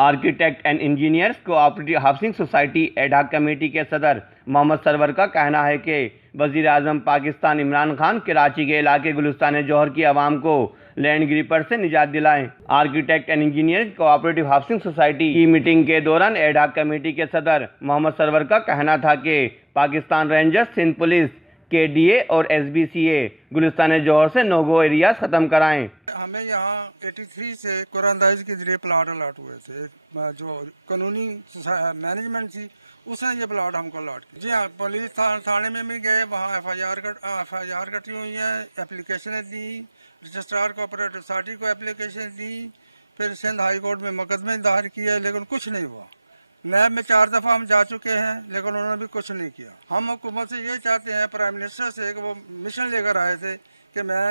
Architect and engineers cooperative housing society ad hoc committee کے صدر محمد سرور کا کہنا ہے کہ وزیر اعظم پاکستان عمران خان کراچی کے علاقے گلستان جوہر کی عوام کو لینڈ گریبر سے نجات دلائیں۔ Architect and engineers cooperative housing society کی میٹنگ کے دوران ایڈ ہاک کمیٹی کے صدر محمد سرور کا کہنا تھا کہ پاکستان رینجرز، سندھ پولیس، کے ڈی اے اور ایس بی سی اے گلستان جوہر سے نو گو ایریاز ختم کرائیں۔ ہمیں یہاں 83 سے قرارداد کے ذریعے پلاٹ الاٹ ہوئے تھے، جو قانونی مینجمنٹ تھی اس نے یہ پلاٹ ہم کو الاٹ کیا۔ جی ہاں، پولیس تھانے میں بھی گئے، وہاں ایف آئی آر کٹی ہوئی ہیں، اپلیکیشنیں دی، رجسٹرار کوآپریٹو سوسائٹی کو اپلیکیشن دی، پھر سندھ ہائی کورٹ میں مقدمے دائر کیے، لیکن کچھ نہیں ہوا۔ نیب میں 4 دفعہ ہم جا چکے ہیں، لیکن انہوں نے بھی کچھ نہیں کیا۔ ہم حکومت سے یہ چاہتے ہیں، پرائم منسٹر سے، کہ وہ مشن لے کر آئے تھے کہ میں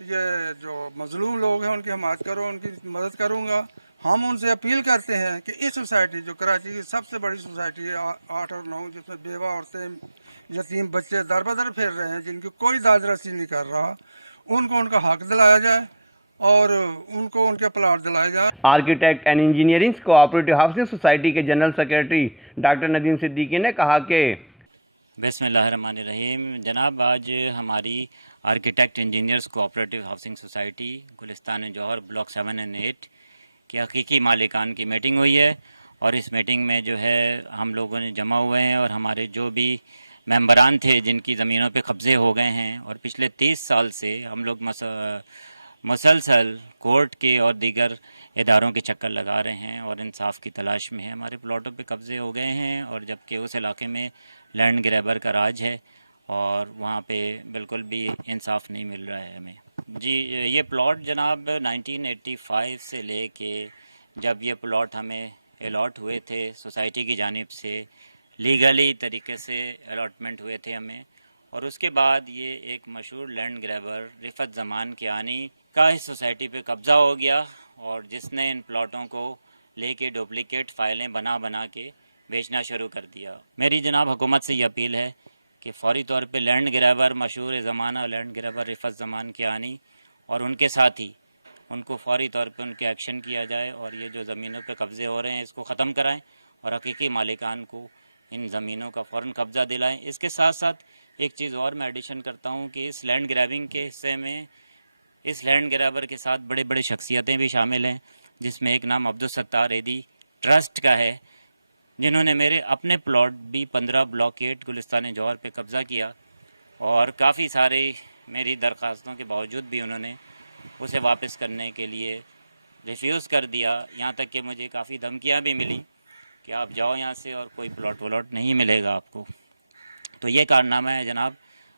یہ جو مظلوم لوگ ہیں ان کی حمایت کروں، ان کی مدد کروں گا۔ ہم ان سے اپیل کرتے ہیں کہ اس سوسائٹی جو کراچی کی سب سے بڑی سوسائٹی ہے 8 اور 9، جس میں بیوہ عورتیں، یتیم بچے در بدر پھیر رہے ہیں، جن کی کوئی داد رسی نہیں کر رہا، ان کو ان کا حق دلایا جائے اور ان کو ان کے پلاٹ دلائے جائے۔ Architect and engineering cooperative housing society کے general secretary doctor Nadeem Siddiqui نے کہا کہ بسم اللہ الرحمن الرحیم۔ جناب، آج ہماری architect engineers cooperative housing society Gulistan Jauhar block 7 اور 8 کے حقیقی مالکان کی میٹنگ ہوئی ہے، اور اس میٹنگ میں جو ہے ہم لوگوں نے جمع ہوئے ہیں، اور ہمارے جو بھی ممبران تھے جن کی زمینوں پہ قبضے ہو گئے ہیں، اور پچھلے 30 سال سے ہم لوگ مسلسل کورٹ کے اور دیگر اداروں کے چکر لگا رہے ہیں اور انصاف کی تلاش میں ہیں۔ ہمارے پلاٹوں پہ قبضے ہو گئے ہیں، اور جبکہ اس علاقے میں لینڈ گریبر کا راج ہے اور وہاں پہ بالکل بھی انصاف نہیں مل رہا ہے ہمیں۔ جی، یہ پلاٹ جناب 1985 سے لے کے جب یہ پلاٹ ہمیں الاٹ ہوئے تھے سوسائٹی کی جانب سے، لیگلی طریقے سے الاٹمنٹ ہوئے تھے ہمیں، اور اس کے بعد یہ ایک مشہور لینڈ گریبر رفت زمان کیانی کا اس سوسائٹی پہ قبضہ ہو گیا، اور جس نے ان پلاٹوں کو لے کے ڈپلیکیٹ فائلیں بنا کے بیچنا شروع کر دیا۔ میری جناب حکومت سے یہ اپیل ہے کہ فوری طور پہ لینڈ گریبر مشہور زمانہ لینڈ گریبر رفت زمان کیانی اور ان کے ساتھی، ان کو فوری طور پہ ان کے ایکشن کیا جائے، اور یہ جو زمینوں پہ قبضے ہو رہے ہیں اس کو ختم کرائیں، اور حقیقی مالکان کو ان زمینوں کا فوراً قبضہ دلائیں۔ اس کے ساتھ ساتھ ایک چیز اور میں ایڈیشن کرتا ہوں کہ اس لینڈ گریبنگ کے حصے میں اس لینڈ گریبر کے ساتھ بڑے بڑے شخصیتیں بھی شامل ہیں، جس میں ایک نام عبدالستار ایدی ٹرسٹ کا ہے، جنہوں نے میرے اپنے پلاٹ بھی 15 بلاک 8 گلستان جوہر پہ قبضہ کیا، اور کافی سارے میری درخواستوں کے باوجود بھی انہوں نے اسے واپس کرنے کے لیے ریفیوز کر دیا، یہاں تک کہ مجھے کافی دھمکیاں بھی ملی کہ آپ جاؤ یہاں سے اور کوئی پلاٹ ولاٹ نہیں ملے گا آپ کو۔ تو یہ کارنامہ ہے جناب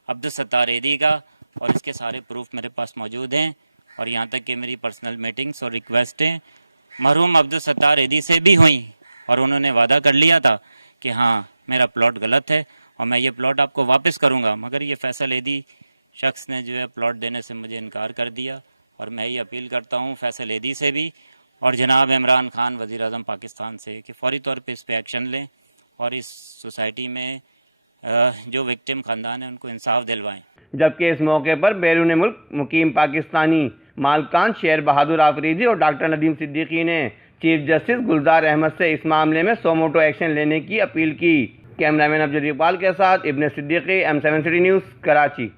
عبدالستار ایدی کا، اور اس کے سارے پروف میرے پاس موجود ہیں، اور یہاں تک کہ میری پرسنل میٹنگز اور ریکویسٹیں مرحوم عبدالستار ایدی سے بھی ہوئیں، اور انہوں نے وعدہ کر لیا تھا کہ ہاں میرا پلاٹ غلط ہے اور میں یہ پلاٹ آپ کو واپس کروں گا، مگر یہ فیصل ایدی شخص نے جو ہے پلاٹ دینے سے مجھے انکار کر دیا۔ اور میں یہ اپیل کرتا ہوں فیصل ایدی سے بھی اور جناب عمران خان وزیر اعظم پاکستان سے کہ فوری طور پہ اس پہ ایکشن لیں، اور اس سوسائٹی میں جو وکٹم خاندان ہیں ان کو انصاف دلوائیں۔ جبکہ اس موقع پر بیرون ملک مقیم پاکستانی مالکان شیر بہادر آفریدی اور ڈاکٹر ندیم صدیقی نے چیف جسٹس گلزار احمد سے اس معاملے میں سو موٹو ایکشن لینے کی اپیل کی۔ کیمرہ مین افضل اقبال کے ساتھ ابن Siddiqui, M7 city news, Karachi.